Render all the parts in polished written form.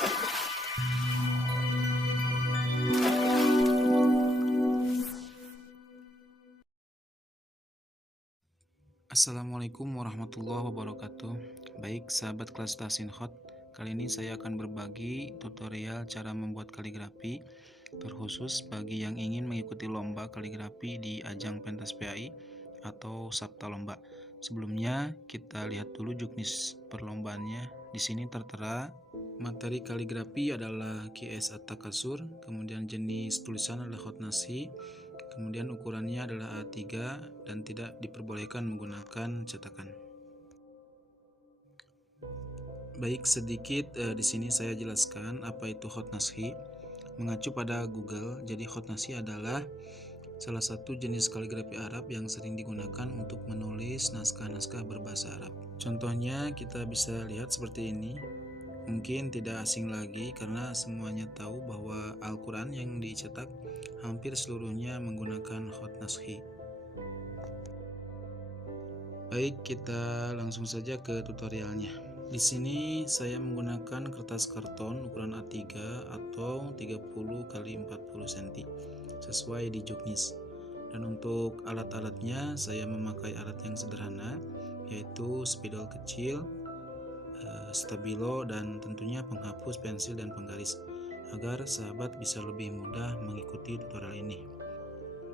Assalamualaikum warahmatullahi wabarakatuh. Baik, sahabat kelas Tasinhot, kali ini saya akan berbagi tutorial cara membuat kaligrafi terkhusus bagi yang ingin mengikuti lomba kaligrafi di ajang pentas PAI atau sabta lomba. Sebelumnya kita lihat dulu juknis perlombaannya. Di sini tertera materi kaligrafi adalah At-Atakatsur, kemudian jenis tulisan adalah hot nasi, kemudian ukurannya adalah A3 dan tidak diperbolehkan menggunakan cetakan. Baik, sedikit di sini saya jelaskan apa itu hot nasi. Mengacu pada Google, jadi hot nasi adalah salah satu jenis kaligrafi Arab yang sering digunakan untuk menulis naskah-naskah berbahasa Arab. Contohnya kita bisa lihat seperti ini. Mungkin tidak asing lagi karena semuanya tahu bahwa Al-Quran yang dicetak hampir seluruhnya menggunakan hot naskhi. Baik, kita langsung saja ke tutorialnya. Di sini saya menggunakan kertas karton ukuran A3 atau 30 x 40 cm sesuai di juknis. Dan untuk alat-alatnya saya memakai alat yang sederhana, yaitu spidol kecil, stabilo, dan tentunya penghapus pensil dan penggaris agar sahabat bisa lebih mudah mengikuti tutorial ini.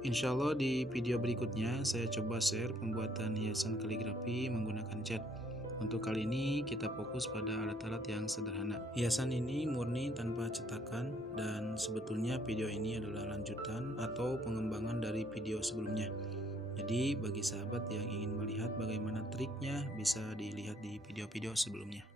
Insya Allah di video berikutnya saya coba share pembuatan hiasan kaligrafi menggunakan cat. Untuk kali ini kita fokus pada alat-alat yang sederhana. Hiasan ini murni tanpa cetakan dan sebetulnya video ini adalah lanjutan atau pengembangan dari video sebelumnya. Jadi bagi sahabat yang ingin melihat bagaimana triknya bisa dilihat di video-video sebelumnya.